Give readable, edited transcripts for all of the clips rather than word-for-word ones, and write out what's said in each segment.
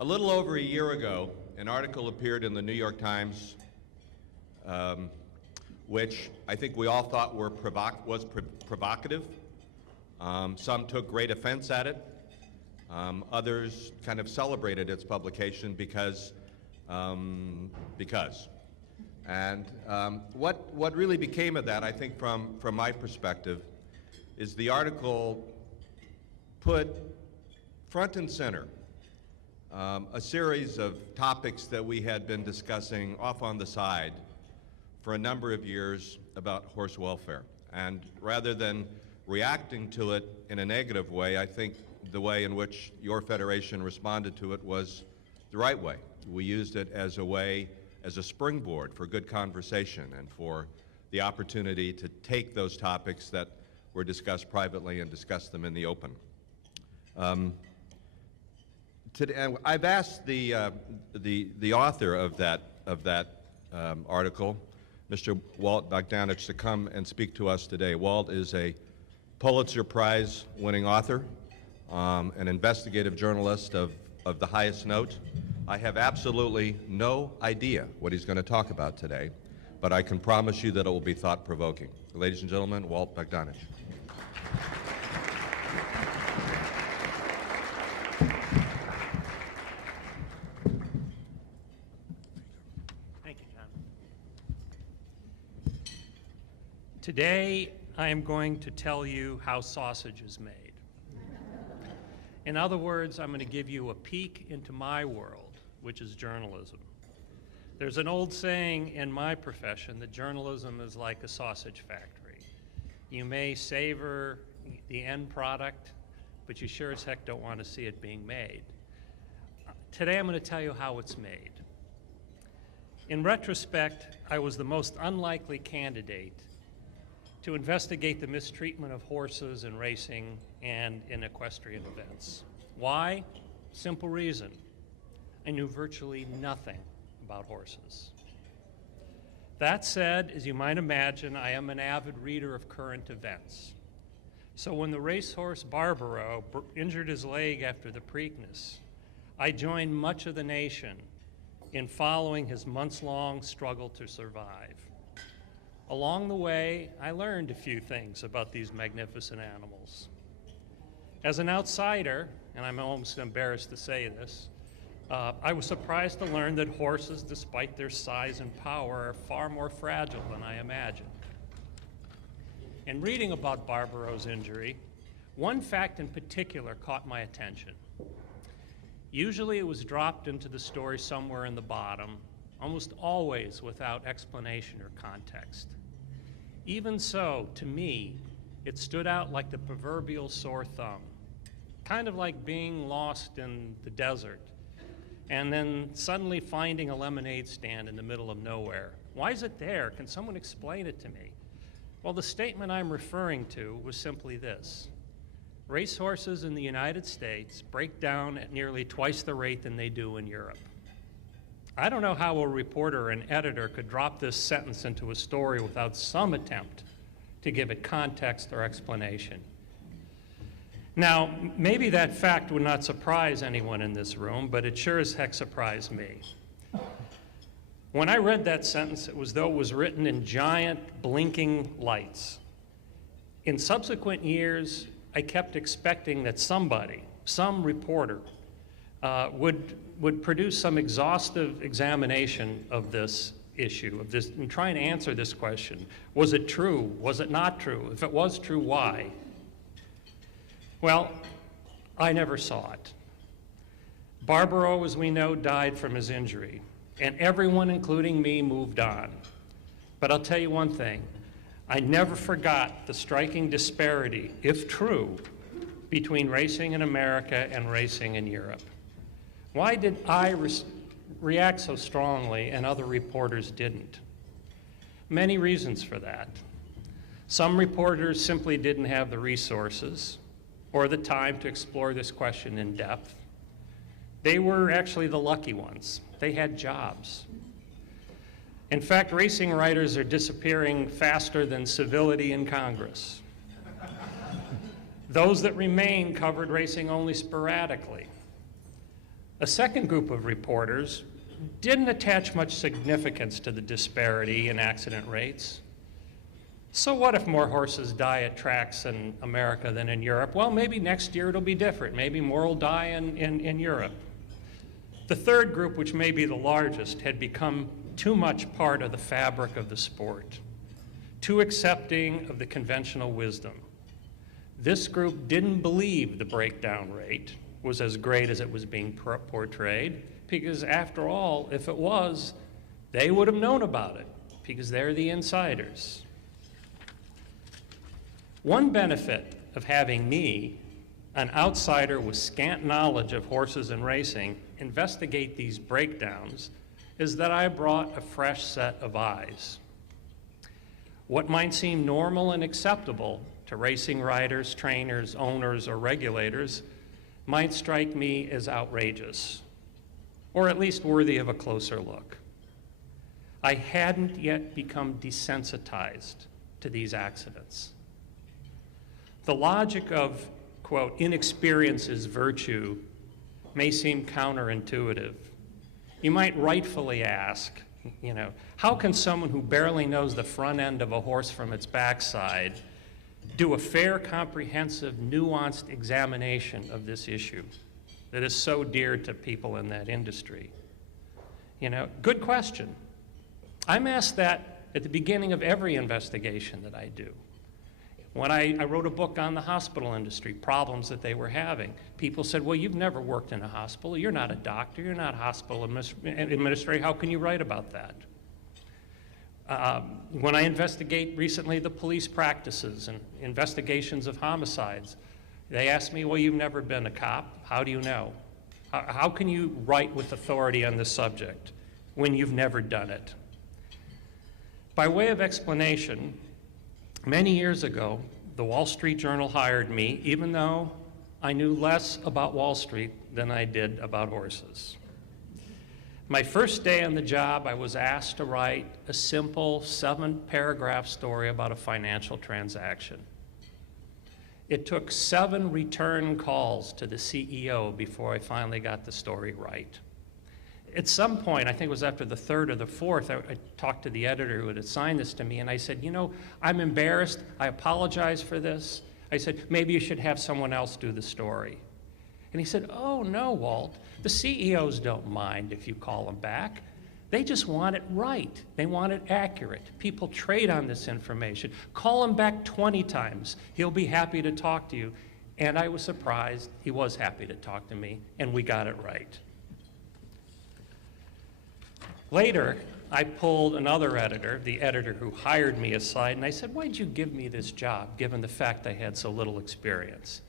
A little over a year ago, an article appeared in the New York Times, which I think we all thought was provocative. Some took great offense at it. Others kind of celebrated its publication because. And what really became of that, I think from my perspective, is the article put front and center a series of topics that we had been discussing off on the side for a number of years about horse welfare. And rather than reacting to it in a negative way, I think the way in which your federation responded to it was the right way. We used it as a way, as a springboard for good conversation and for the opportunity to take those topics that were discussed privately and discuss them in the open. Today, I've asked the author of that article, Mr. Walt Bogdanich, to come and speak to us today. Walt is a Pulitzer Prize-winning author, an investigative journalist of the highest note. I have absolutely no idea what he's going to talk about today, but I can promise you that it will be thought-provoking. Ladies and gentlemen, Walt Bogdanich. Thank you, John. Today, I am going to tell you how sausage is made. In other words, I'm going to give you a peek into my world, which is journalism. There's an old saying in my profession that journalism is like a sausage factory. You may savor the end product, but you sure as heck don't want to see it being made. Today I'm going to tell you how it's made. In retrospect, I was the most unlikely candidate to investigate the mistreatment of horses in racing and in equestrian events. Why? Simple reason. I knew virtually nothing about horses. That said, as you might imagine, I am an avid reader of current events. So when the racehorse Barbaro injured his leg after the Preakness, I joined much of the nation in following his months-long struggle to survive. Along the way, I learned a few things about these magnificent animals. As an outsider, and I'm almost embarrassed to say this, I was surprised to learn that horses, despite their size and power, are far more fragile than I imagined. In reading about Barbaro's injury, one fact in particular caught my attention. Usually it was dropped into the story somewhere in the bottom, almost always without explanation or context. Even so, to me, it stood out like the proverbial sore thumb, kind of like being lost in the desert and then suddenly finding a lemonade stand in the middle of nowhere. Why is it there? Can someone explain it to me? Well, the statement I'm referring to was simply this. Racehorses in the United States break down at nearly twice the rate than they do in Europe. I don't know how a reporter or an editor could drop this sentence into a story without some attempt to give it context or explanation. Now, maybe that fact would not surprise anyone in this room, but it sure as heck surprised me. When I read that sentence, it was though it was written in giant blinking lights. In subsequent years, I kept expecting that somebody, some reporter, would produce some exhaustive examination of this issue, of this, and try and answer this question. Was it true? Was it not true? If it was true, why? Well, I never saw it. Barbaro, as we know, died from his injury, and everyone, including me, moved on. But I'll tell you one thing. I never forgot the striking disparity, if true, between racing in America and racing in Europe. Why did I react so strongly and other reporters didn't? Many reasons for that. Some reporters simply didn't have the resources or the time to explore this question in depth. They were actually the lucky ones. They had jobs. In fact, racing writers are disappearing faster than civility in Congress. Those that remain covered racing only sporadically. A second group of reporters didn't attach much significance to the disparity in accident rates. So what if more horses die at tracks in America than in Europe? Well, maybe next year it'll be different. Maybe more will die in Europe. The third group, which may be the largest, had become too much part of the fabric of the sport, too accepting of the conventional wisdom. This group didn't believe the breakdown rate was as great as it was being portrayed, because after all, if it was, they would have known about it, because they're the insiders. One benefit of having me, an outsider with scant knowledge of horses and racing, investigate these breakdowns is that I brought a fresh set of eyes. What might seem normal and acceptable to racing riders, trainers, owners, or regulators might strike me as outrageous, or at least worthy of a closer look. I hadn't yet become desensitized to these accidents. The logic of, quote, inexperience is virtue may seem counterintuitive. You might rightfully ask, how can someone who barely knows the front end of a horse from its backside do a fair, comprehensive, nuanced examination of this issue that is so dear to people in that industry? Good question. I'm asked that at the beginning of every investigation that I do. When I wrote a book on the hospital industry, problems that they were having, people said, well, you've never worked in a hospital. You're not a doctor. You're not a hospital administrator. How can you write about that? When I investigate recently the police practices and investigations of homicides, they asked me, well, you've never been a cop. How do you know? How can you write with authority on this subject when you've never done it? By way of explanation, many years ago, the Wall Street Journal hired me, even though I knew less about Wall Street than I did about horses. My first day on the job, I was asked to write a simple 7-paragraph story about a financial transaction. It took 7 return calls to the CEO before I finally got the story right. At some point, I think it was after the 3rd or the 4th, I talked to the editor who had assigned this to me, and I said, I'm embarrassed. I apologize for this. I said, maybe you should have someone else do the story. And he said, oh, no, Walt. The CEOs don't mind if you call them back. They just want it right. They want it accurate. People trade on this information. Call him back 20 times. He'll be happy to talk to you. And I was surprised. He was happy to talk to me, and we got it right. Later, I pulled another editor, the editor who hired me, aside, and I said, why'd you give me this job, given the fact I had so little experience?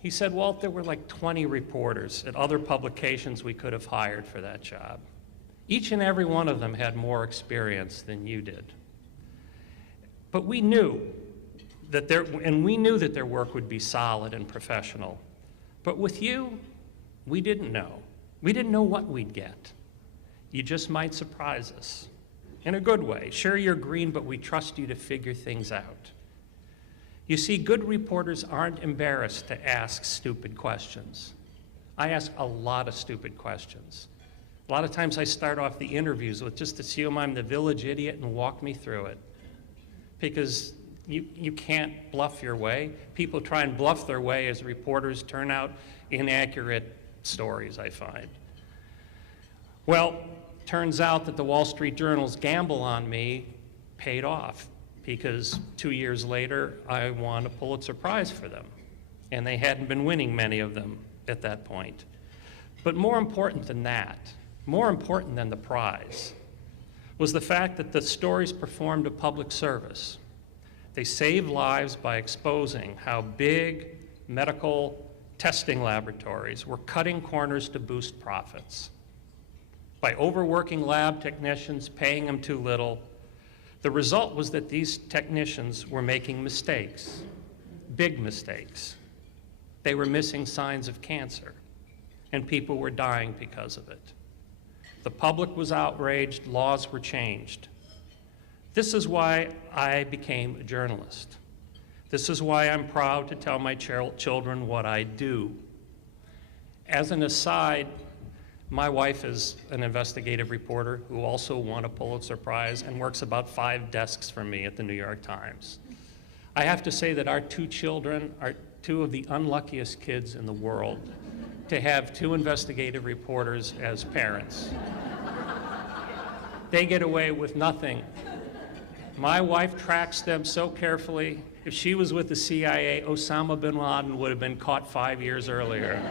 He said, Walt, there were like 20 reporters at other publications we could have hired for that job. Each and every one of them had more experience than you did. But we knew that their work would be solid and professional. But with you, we didn't know. We didn't know what we'd get. You just might surprise us. In a good way. Sure, you're green, but we trust you to figure things out. You see, good reporters aren't embarrassed to ask stupid questions. I ask a lot of stupid questions. A lot of times I start off the interviews with just assume I'm the village idiot and walk me through it. Because you can't bluff your way. People try and bluff their way as reporters turn out inaccurate stories, I find. Well, turns out that the Wall Street Journal's gamble on me paid off, because 2 years later, I won a Pulitzer Prize for them. And they hadn't been winning many of them at that point. But more important than that, more important than the prize, was the fact that the stories performed a public service. They saved lives by exposing how big medical testing laboratories were cutting corners to boost profits. By overworking lab technicians, paying them too little, the result was that these technicians were making mistakes, big mistakes. They were missing signs of cancer, and people were dying because of it. The public was outraged, laws were changed. This is why I became a journalist. This is why I'm proud to tell my children what I do. As an aside, My wife is an investigative reporter who also won a Pulitzer Prize and works about 5 desks from me at the New York Times. I have to say that our 2 children are 2 of the unluckiest kids in the world to have 2 investigative reporters as parents. They get away with nothing. My wife tracks them so carefully. If she was with the CIA, Osama bin Laden would have been caught 5 years earlier.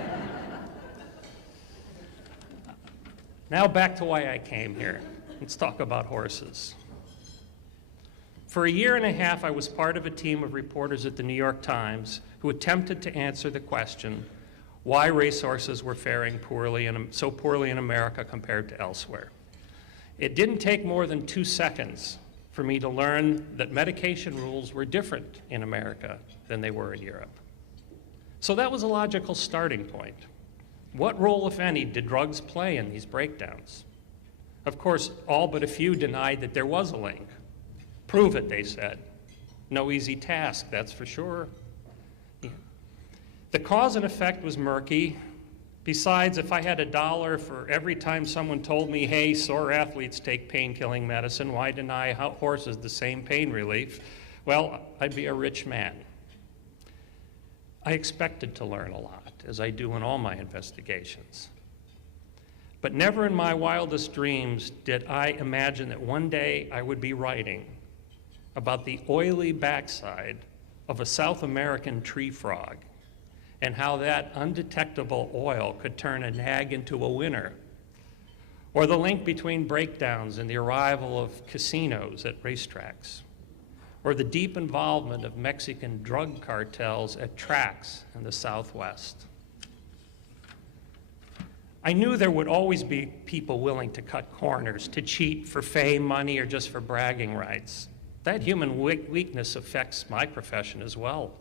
Now back to why I came here. Let's talk about horses. For a year and a half, I was part of a team of reporters at the New York Times who attempted to answer the question why racehorses were faring so poorly in America compared to elsewhere. It didn't take more than 2 seconds for me to learn that medication rules were different in America than they were in Europe. So that was a logical starting point. What role, if any, did drugs play in these breakdowns? Of course, all but a few denied that there was a link. Prove it, they said. No easy task, that's for sure. Yeah. The cause and effect was murky. Besides, if I had $1 for every time someone told me, hey, sore athletes take pain-killing medicine, why deny horses the same pain relief? Well, I'd be a rich man. I expected to learn a lot, as I do in all my investigations. But never in my wildest dreams did I imagine that one day I would be writing about the oily backside of a South American tree frog and how that undetectable oil could turn a nag into a winner, or the link between breakdowns and the arrival of casinos at racetracks, or the deep involvement of Mexican drug cartels at tracks in the Southwest. I knew there would always be people willing to cut corners, to cheat for fame, money, or just for bragging rights. That human weakness affects my profession as well.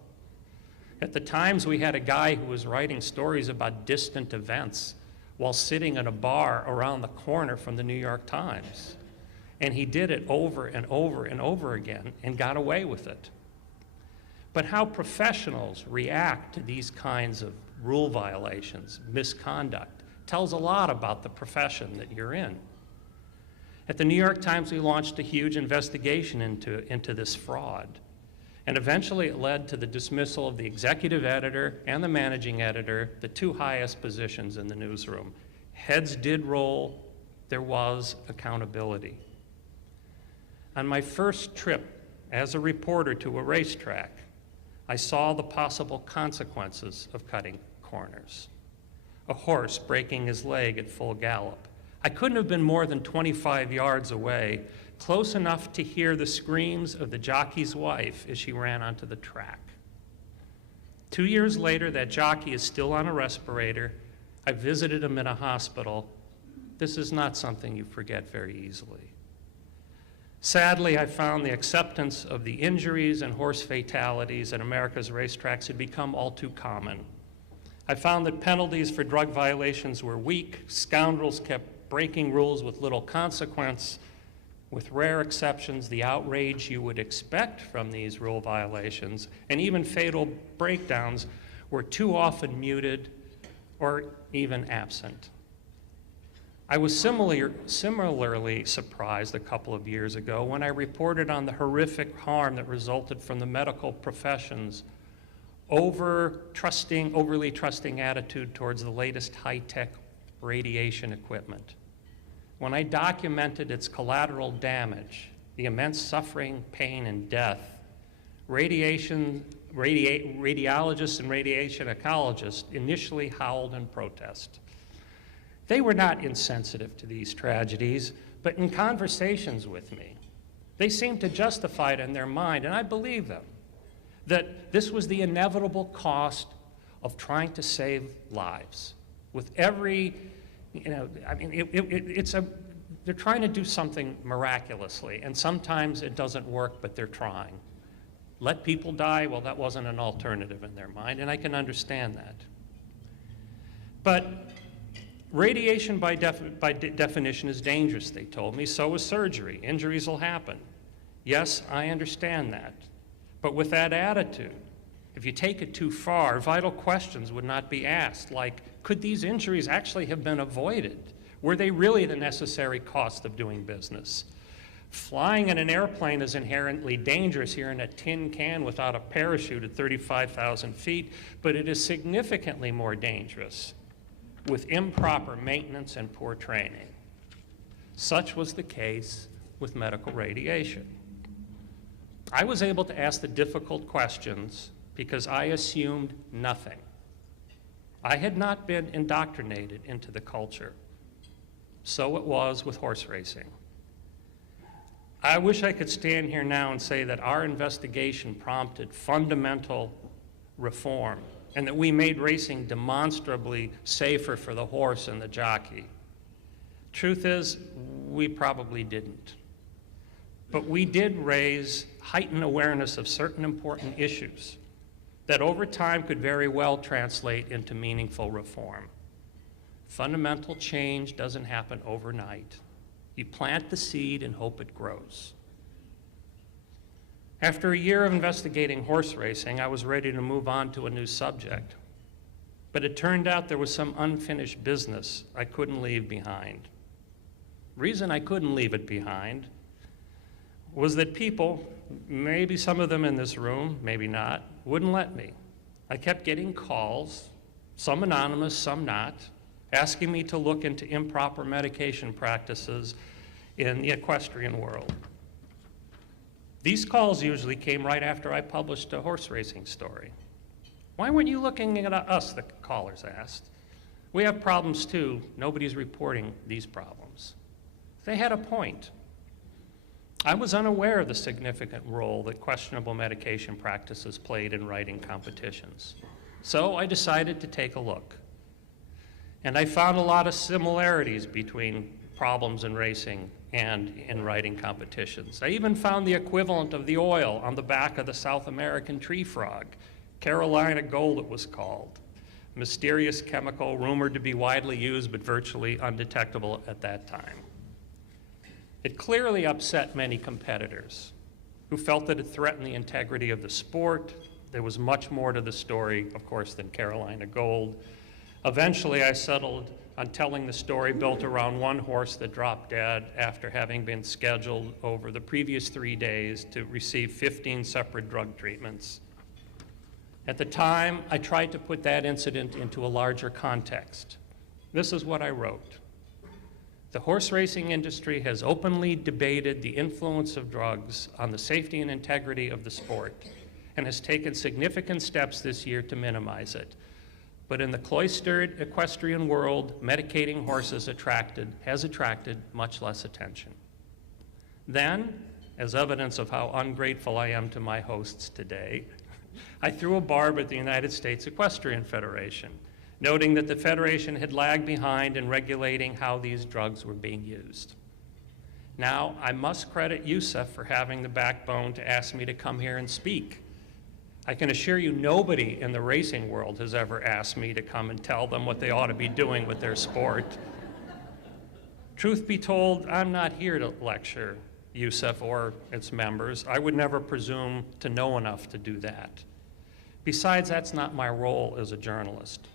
At the Times, we had a guy who was writing stories about distant events while sitting in a bar around the corner from the New York Times. And he did it over and over and over again and got away with it. But how professionals react to these kinds of rule violations, misconduct, tells a lot about the profession that you're in. At the New York Times, we launched a huge investigation into this fraud. And eventually it led to the dismissal of the executive editor and the managing editor, the 2 highest positions in the newsroom. Heads did roll. There was accountability. On my first trip as a reporter to a racetrack, I saw the possible consequences of cutting corners. A horse breaking his leg at full gallop. I couldn't have been more than 25 yards away, close enough to hear the screams of the jockey's wife as she ran onto the track. 2 years later, that jockey is still on a respirator. I visited him in a hospital. This is not something you forget very easily. Sadly, I found the acceptance of the injuries and horse fatalities at America's racetracks had become all too common. I found that penalties for drug violations were weak. Scoundrels kept breaking rules with little consequence. With rare exceptions, the outrage you would expect from these rule violations and even fatal breakdowns were too often muted or even absent. I was similarly surprised a couple of years ago when I reported on the horrific harm that resulted from the medical profession's overly trusting attitude towards the latest high-tech radiation equipment. When I documented its collateral damage, the immense suffering, pain, and death, radiologists and radiation ecologists initially howled in protest. They were not insensitive to these tragedies, but in conversations with me, they seemed to justify it in their mind, and I believe them, that this was the inevitable cost of trying to save lives. With every, they're trying to do something miraculously, and sometimes it doesn't work, but they're trying. Let people die, well, that wasn't an alternative in their mind, and I can understand that. But radiation by definition is dangerous, they told me. So is surgery. Injuries will happen. Yes, I understand that. But with that attitude, if you take it too far, vital questions would not be asked, like, could these injuries actually have been avoided? Were they really the necessary cost of doing business? Flying in an airplane is inherently dangerous here in a tin can without a parachute at 35,000 feet, but it is significantly more dangerous with improper maintenance and poor training. Such was the case with medical radiation. I was able to ask the difficult questions because I assumed nothing. I had not been indoctrinated into the culture. So it was with horse racing. I wish I could stand here now and say that our investigation prompted fundamental reform and that we made racing demonstrably safer for the horse and the jockey. Truth is, we probably didn't. But we did raise heightened awareness of certain important issues that over time could very well translate into meaningful reform. Fundamental change doesn't happen overnight. You plant the seed and hope it grows. After a year of investigating horse racing, I was ready to move on to a new subject. But it turned out there was some unfinished business I couldn't leave behind. The reason I couldn't leave it behind was that people, maybe some of them in this room, maybe not, wouldn't let me. I kept getting calls, some anonymous, some not, asking me to look into improper medication practices in the equestrian world. These calls usually came right after I published a horse racing story. Why weren't you looking at us, the callers asked. We have problems too. Nobody's reporting these problems. They had a point. I was unaware of the significant role that questionable medication practices played in writing competitions. So I decided to take a look. And I found a lot of similarities between problems in racing and in writing competitions. I even found the equivalent of the oil on the back of the South American tree frog. Carolina gold it was called. Mysterious chemical rumored to be widely used but virtually undetectable at that time. It clearly upset many competitors who felt that it threatened the integrity of the sport. There was much more to the story, of course, than Carolina gold. Eventually, I settled on telling the story built around one horse that dropped dead after having been scheduled over the previous 3 days to receive 15 separate drug treatments. At the time, I tried to put that incident into a larger context. This is what I wrote. The horse racing industry has openly debated the influence of drugs on the safety and integrity of the sport and has taken significant steps this year to minimize it. But in the cloistered equestrian world, medicating horses has attracted much less attention. Then, as evidence of how ungrateful I am to my hosts today, I threw a barb at the United States Equestrian Federation, noting that the Federation had lagged behind in regulating how these drugs were being used. Now, I must credit USEF for having the backbone to ask me to come here and speak. I can assure you nobody in the racing world has ever asked me to come and tell them what they ought to be doing with their sport. Truth be told, I'm not here to lecture USEF or its members. I would never presume to know enough to do that. Besides, that's not my role as a journalist.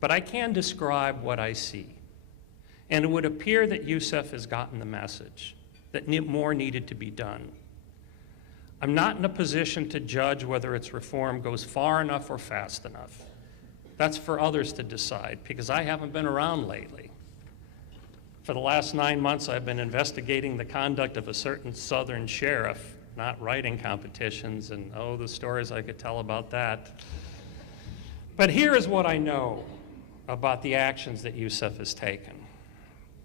But I can describe what I see. And it would appear that USEF has gotten the message, that more needed to be done. I'm not in a position to judge whether its reform goes far enough or fast enough. That's for others to decide, because I haven't been around lately. For the last 9 months, I've been investigating the conduct of a certain southern sheriff, not writing competitions, and oh, the stories I could tell about that. But here is what I know about the actions that USEF has taken.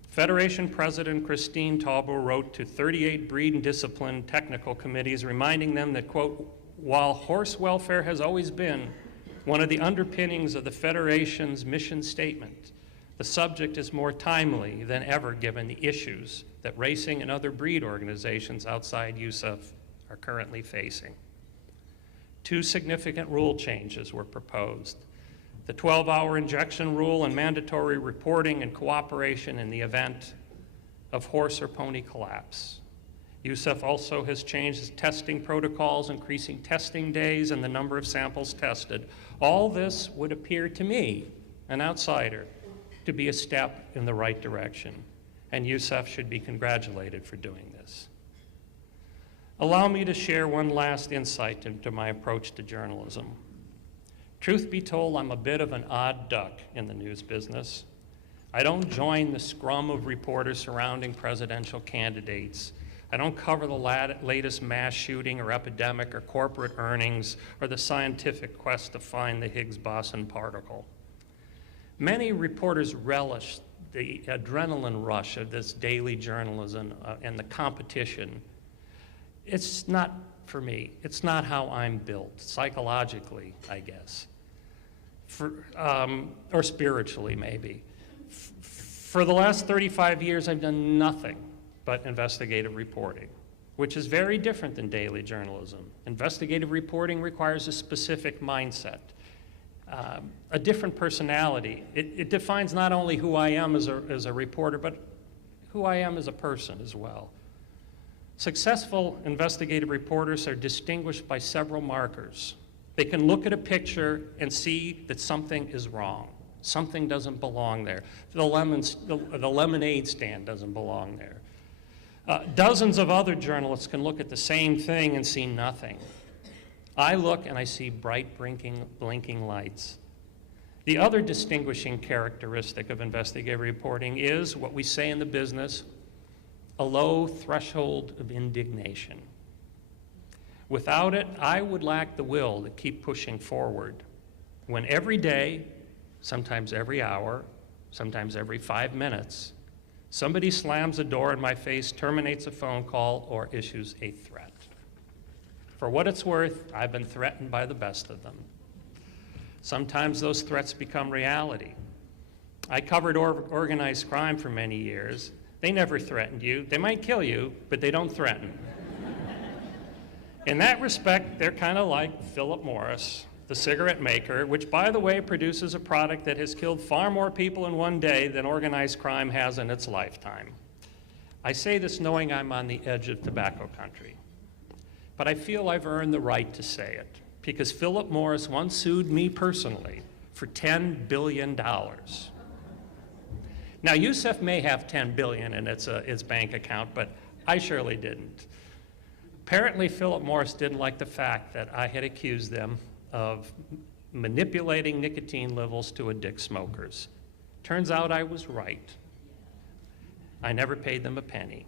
Federation President Christine Tauber wrote to 38 breed and discipline technical committees reminding them that, quote, while horse welfare has always been one of the underpinnings of the Federation's mission statement, the subject is more timely than ever given the issues that racing and other breed organizations outside USEF are currently facing. 2 significant rule changes were proposed. The 12-hour injection rule and mandatory reporting and cooperation in the event of horse or pony collapse. USEF also has changed its testing protocols, increasing testing days and the number of samples tested. All this would appear to me an outsider, to be a step in the right direction, and Youssef should be congratulated for doing this. Allow me to share one last insight into my approach to journalism. Truth be told, I'm a bit of an odd duck in the news business. I don't join the scrum of reporters surrounding presidential candidates. I don't cover the latest mass shooting or epidemic or corporate earnings or the scientific quest to find the Higgs boson particle. Many reporters relish the adrenaline rush of this daily journalism and the competition. It's not for me. It's not how I'm built, psychologically, I guess, or spiritually, maybe. For the last 35 years, I've done nothing but investigative reporting, which is very different than daily journalism. Investigative reporting requires a specific mindset, a different personality. It defines not only who I am as a reporter, but who I am as a person as well. Successful investigative reporters are distinguished by several markers. They can look at a picture and see that something is wrong. Something doesn't belong there. The lemonade stand doesn't belong there. Dozens of other journalists can look at the same thing and see nothing. I look and I see bright blinking lights. The other distinguishing characteristic of investigative reporting is what we say in the business, a low threshold of indignation. Without it, I would lack the will to keep pushing forward. When every day, sometimes every hour, sometimes every 5 minutes, somebody slams a door in my face, terminates a phone call, or issues a threat. For what it's worth, I've been threatened by the best of them. Sometimes those threats become reality. I covered organized crime for many years. They never threatened you. They might kill you, but they don't threaten. In that respect, they're kind of like Philip Morris, the cigarette maker, which, by the way, produces a product that has killed far more people in one day than organized crime has in its lifetime. I say this knowing I'm on the edge of tobacco country, but I feel I've earned the right to say it, because Philip Morris once sued me personally for $10 billion. Now, Youssef may have $10 billion in its bank account, but I surely didn't. Apparently, Philip Morris didn't like the fact that I had accused them of manipulating nicotine levels to addict smokers. Turns out I was right. I never paid them a penny.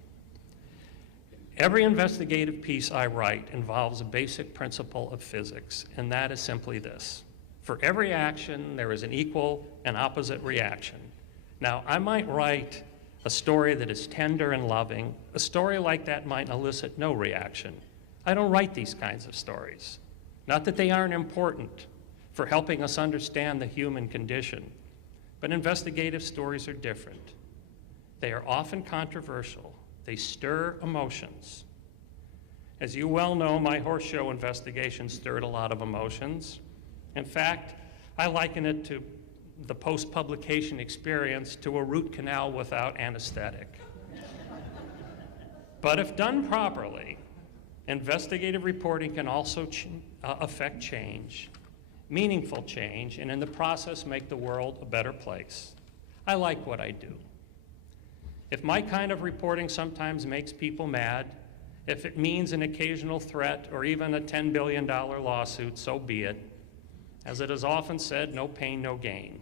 Every investigative piece I write involves a basic principle of physics, and that is simply this. For every action, there is an equal and opposite reaction. Now, I might write a story that is tender and loving. A story like that might elicit no reaction. I don't write these kinds of stories. Not that they aren't important for helping us understand the human condition, but investigative stories are different. They are often controversial. They stir emotions. As you well know, my horse show investigation stirred a lot of emotions. In fact, I liken it to the post-publication experience to a root canal without anesthetic. But if done properly, investigative reporting can also affect change, meaningful change, and in the process make the world a better place. I like what I do. If my kind of reporting sometimes makes people mad, if it means an occasional threat or even a $10 billion lawsuit, so be it. As it is often said, no pain, no gain.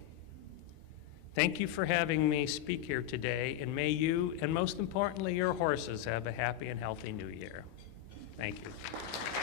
Thank you for having me speak here today, and may you, and most importantly, your horses, have a happy and healthy new year. Thank you.